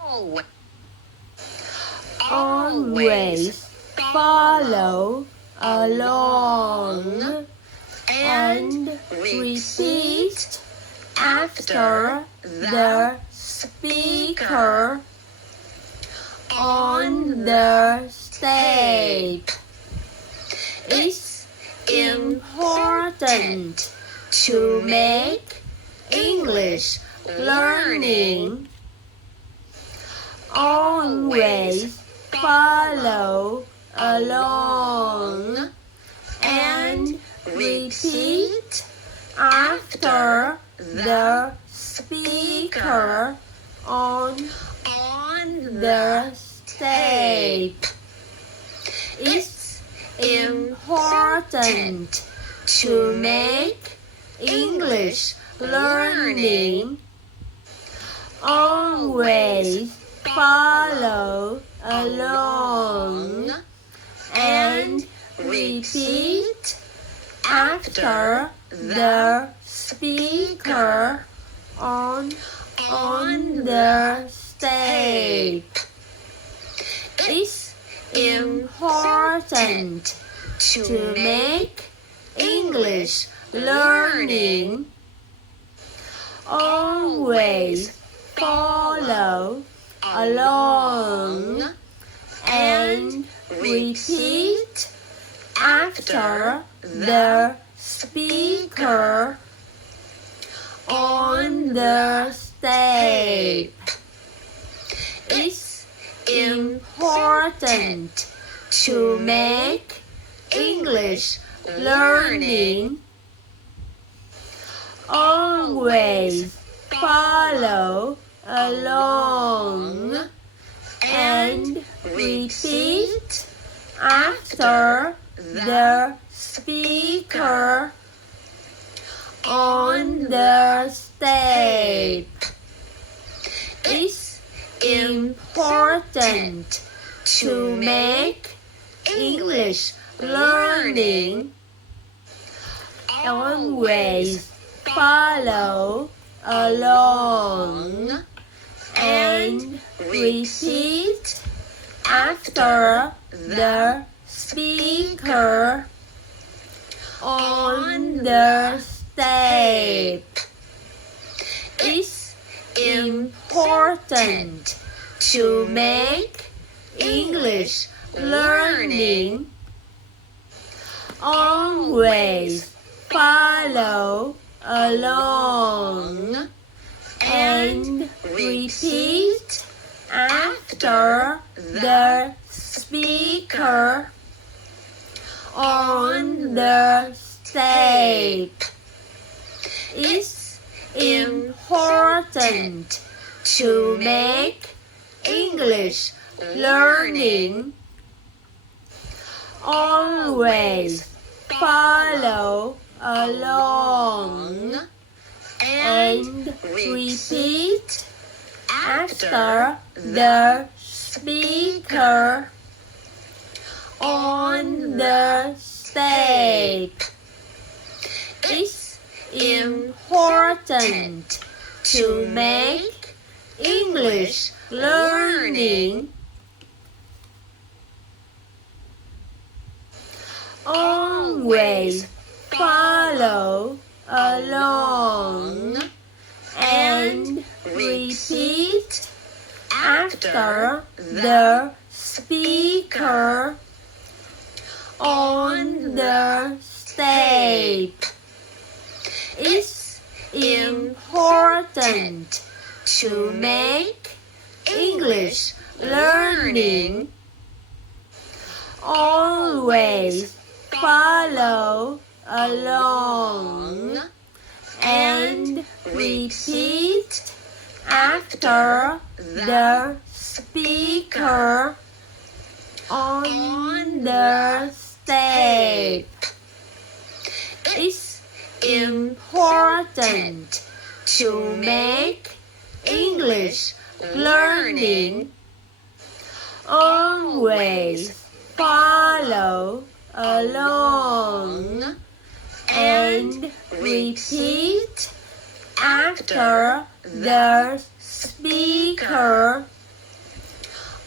Always follow along and repeat after the speaker on the stage. It's important to make English learning. Always follow along and repeat after the speaker on the stage. It's important to make English learning. Always follow along and repeat after the speaker on the stage. It's important to make English learning. Always follow along and repeat after the speaker on the stage. It's important to make English learning. Always follow along and repeat after the speaker on the stage. It's important to make English learning. Always follow along and repeat after the speaker on the stage. It's important to make English learning. Always follow along and repeat after the speaker on the stage. It's important to make English learning. Always follow along and repeat after the speaker on the stage. It's important to make English learning. Always follow along and repeat after the speaker on the stage. It's important to make English learning. Always follow along and repeat after the speaker on the stage. It's important to make English learning. Always follow along and repeat after the speaker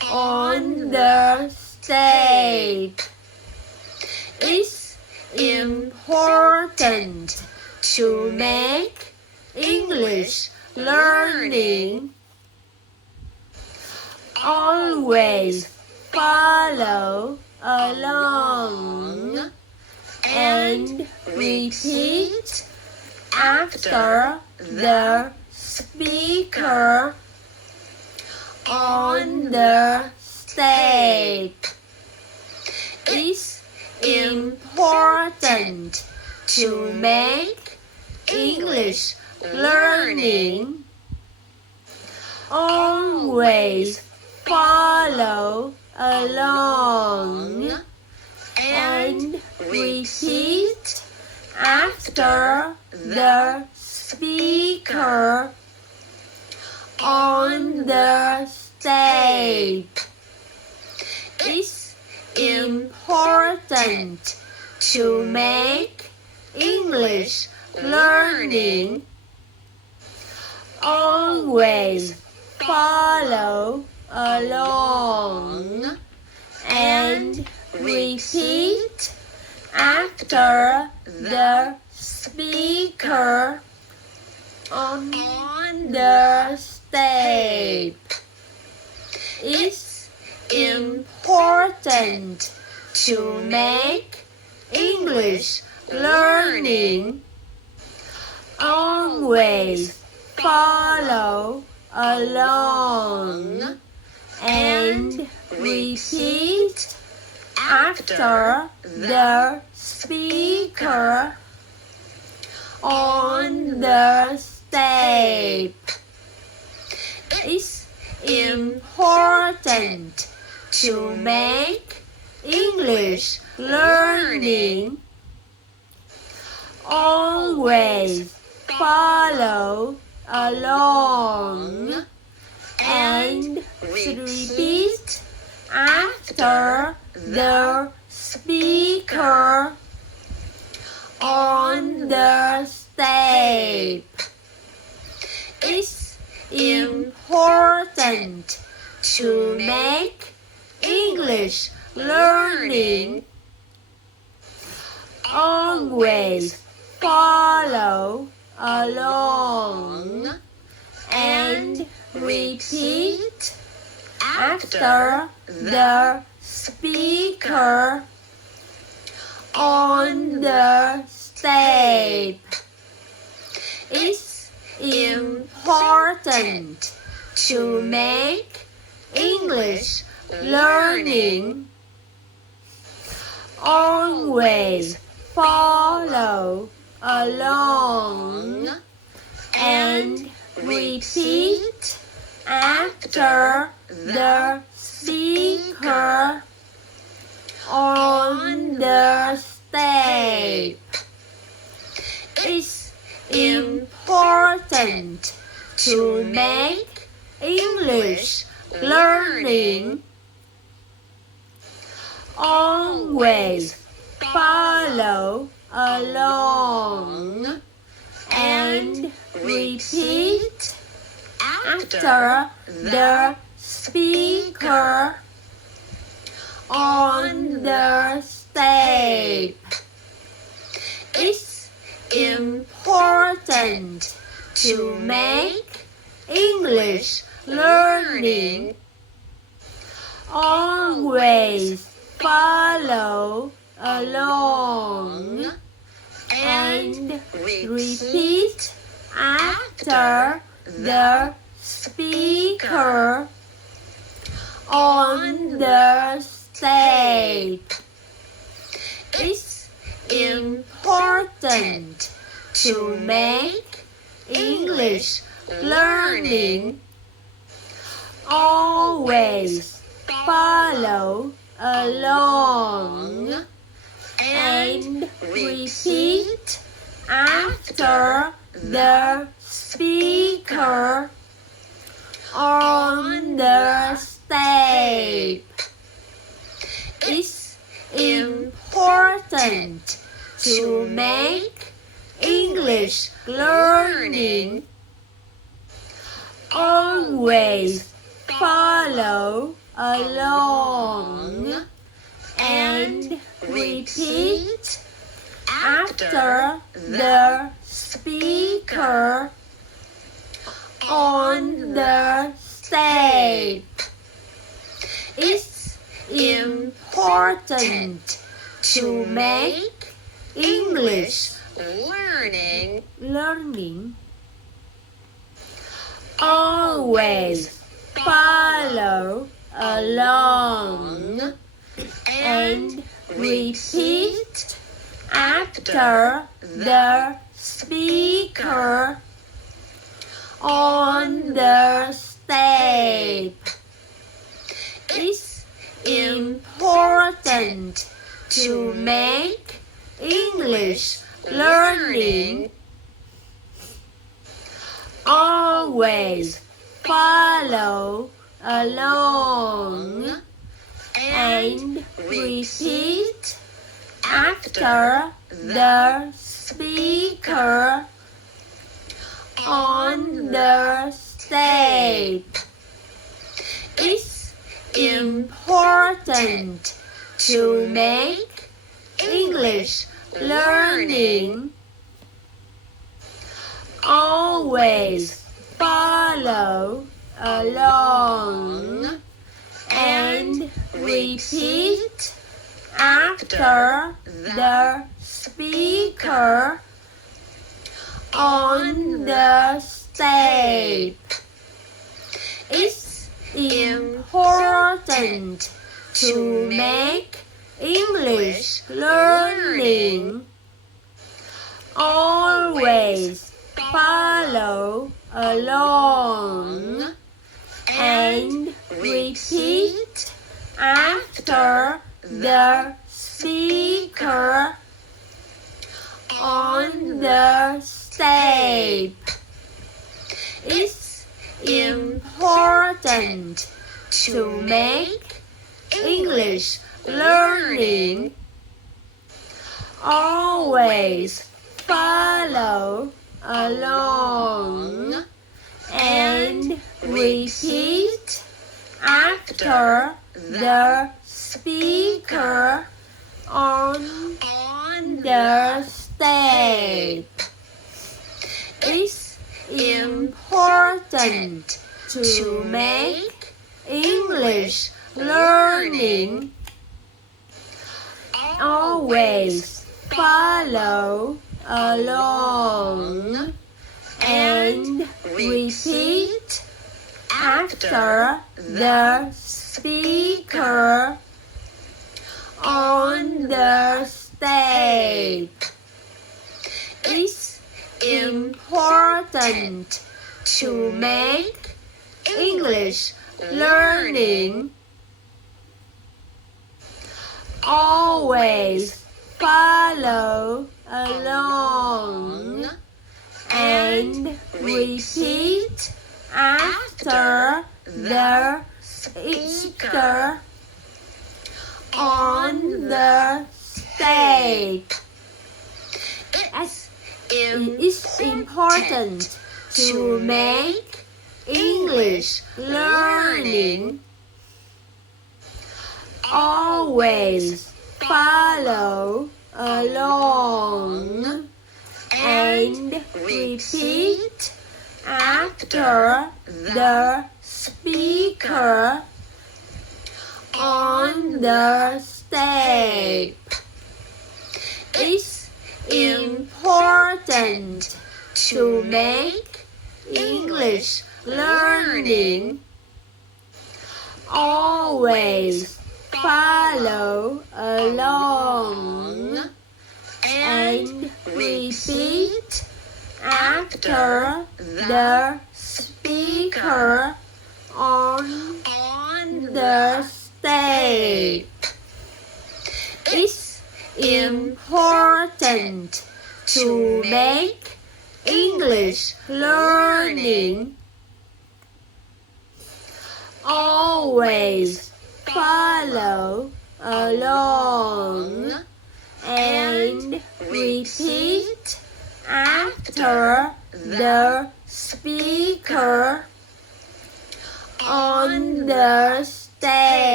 on the stage. It's important to make English learning. Always follow along and repeat after the speaker on the stage. It's important to make English learning. Always follow along and repeat after the speaker on the stage. It's important to make English learning. Always follow along and repeat after the speaker on the stage. It's important to make English learning. Always follow along and repeat after the speaker on the stage. It's important to make English learning. Always follow along and repeat after the speaker on the stage. It's important to make English learning. Always follow along and repeat after the speaker on the stage. It's important to make English learning. Always follow along and repeat after the speaker on the stage. It's important to make English learning. Always follow along and repeat after the speaker on the stage. It's important to make English learning. Always follow along and repeat after the speaker on the stage. It's important to make English learning. Always follow along and repeat after the speaker on the stage. It's important to make English learning. Always follow along, and repeat after the speaker on the stage. It's important to make English learning always follow along and repeat after the speaker on the stage. It's important to make English learning always follow along and repeat after the speaker on the stage. It's important to make English learning always follow along and repeat after the speaker on the stage. It's important to make English learning always follow along and repeat after the speaker on the stage. It's important to make English learning always follow along and repeat after the speaker on the stage. It's important to make English learning always follow along and repeat after the speaker on the stage. It's important to make English learning always follow along and repeat after the speaker on the stage. It's important to make English learning always follow along and repeat after the speaker on the stage. It's important to make English learning always follow along and repeat after the speaker on the stage. It's important to make English learning always follow along and repeat after the speaker on the stage.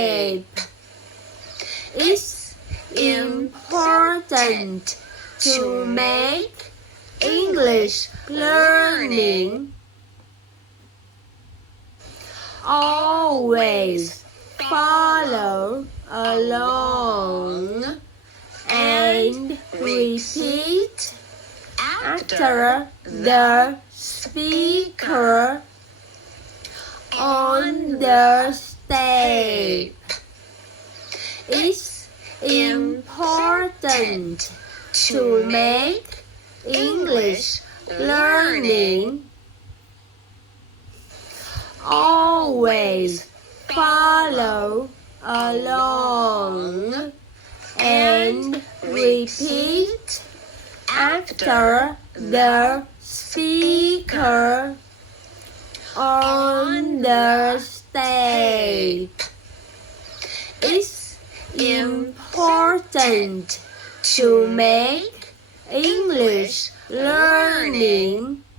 step. It's important to make English learning always follow along and repeat after the speaker on the stage. It's important to make English learning always follow along and repeat after the speaker on the stage. It's important to make English learning